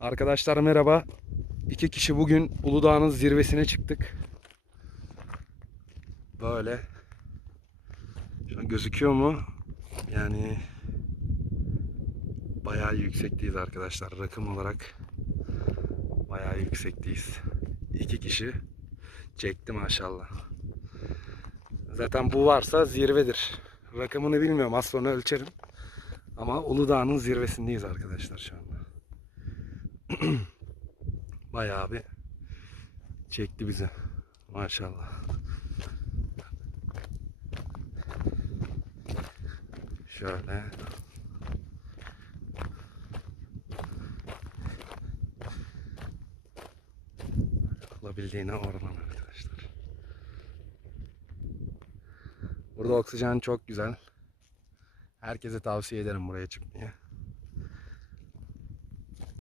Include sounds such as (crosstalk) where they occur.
Arkadaşlar merhaba. İki kişi bugün Uludağ'ın zirvesine çıktık. Böyle. Şu an gözüküyor mu? Yani bayağı yüksekteyiz arkadaşlar. Rakım olarak bayağı yüksekteyiz. İki kişi çekti maşallah. Zaten bu varsa zirvedir. Rakamını bilmiyorum. Az sonra ölçerim. Ama Uludağ'ın zirvesindeyiz arkadaşlar şu anda. (clears throat) Bayağı bir çekti bizi. Maşallah. Şöyle. Olabildiğine orman arkadaşlar. Burada oksijen çok güzel. Herkese tavsiye ederim buraya çıkmayı.